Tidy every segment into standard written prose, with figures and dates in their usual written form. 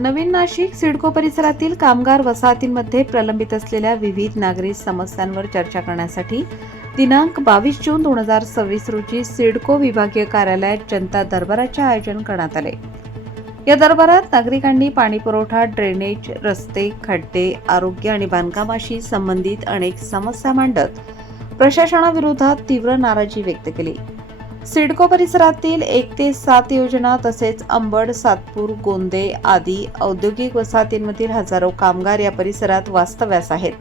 नवीन नाशिक सिडको परिसरातील कामगार वसाहतींमध्ये प्रलंबित असलेल्या विविध नागरी समस्यांवर चर्चा करण्यासाठी दिनांक 22 जून 2026 रोजी सिडको विभागीय कार्यालयात जनता दरबाराचे आयोजन करण्यात आले। या दरबारात नागरिकांनी पाणीपुरवठा, ड्रेनेज, रस्ते, खड्डे, आरोग्य आणि बांधकामाशी संबंधित अनेक समस्या मांडत प्रशासनाविरोधात तीव्र नाराजी व्यक्त केली। सिडको परिसरातील 1 ते 7 योजना तसेच अंबड, सातपूर, गोंदे आदी औद्योगिक वसाहतींमधील हजारो कामगार या परिसरात वास्तव्यास आहेत।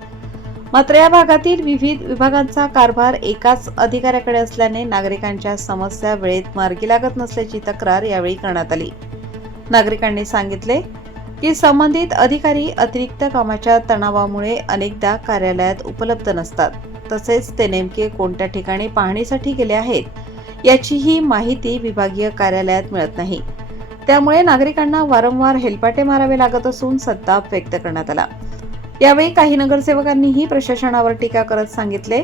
मात्र या भागातील विविध विभागांचा कारभार एकाच अधिकाऱ्याकडे असल्याने नागरिकांच्या समस्या वेळेत मार्गी लागत नसल्याची तक्रार यावेळी करण्यात आली। नागरिकांनी सांगितले की संबंधित अधिकारी अतिरिक्त कामाच्या तणावामुळे अनेकदा कार्यालयात उपलब्ध नसतात, तसेच ते नेमके कोणत्या ठिकाणी पाहणीसाठी गेले आहेत याचीही माहिती विभागीय कार्यालयात मिळत नाही। त्यामुळे नागरिकांना वारंवार हेलपाटे मारावे लागत असून संताप व्यक्त करण्यात आला। यावेळी काही नगरसेवकांनीही प्रशासनावर टीका करत सांगितले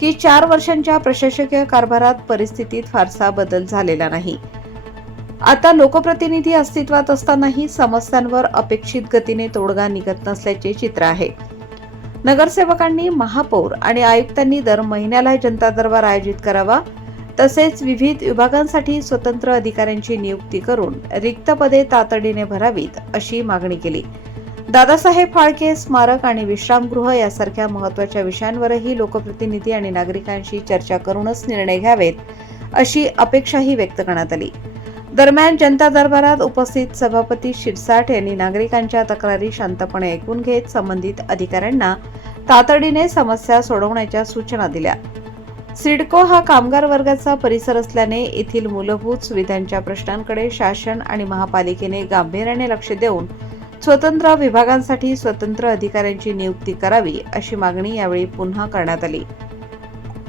की 4 वर्षांच्या प्रशासकीय कारभारात परिस्थितीत फारसा बदल झालेला नाही। आता लोकप्रतिनिधी अस्तित्वात असतानाही समस्यांवर अपेक्षित गतीने तोडगा निघत नसल्याचे चित्र आहे। नगरसेवकांनी महापौर आणि आयुक्तांनी दर महिन्याला जनता दरबार आयोजित करावा, तसेच विविध विभागांसाठी स्वतंत्र अधिकाऱ्यांची नियुक्ती करून रिक्त पदे तातडीने भरावीत अशी मागणी केली। दादासाहेब फाळके स्मारक आणि विश्रामगृह यासारख्या महत्त्वाच्या विषयांवरही लोकप्रतिनिधी आणि नागरिकांशी चर्चा करूनच निर्णय घ्यावेत अशी अपेक्षाही व्यक्त करण्यात आली। दरम्यान जनता दरबारात उपस्थित सभापती शिरसाट यांनी नागरिकांच्या तक्रारी शांतपणे ऐकून घेत संबंधित अधिकाऱ्यांना तातडीने समस्या सोडवण्याच्या सूचना दिल्या। सिडको हा कामगार वर्गाचा परिसर असल्याने येथील मूलभूत सुविधांच्या प्रश्नांकडे शासन आणि महापालिकेने गांभीर्याने लक्ष देऊन स्वतंत्र विभागांसाठी स्वतंत्र अधिकाऱ्यांची नियुक्ती करावी अशी मागणी यावेळी पुन्हा करण्यात आली।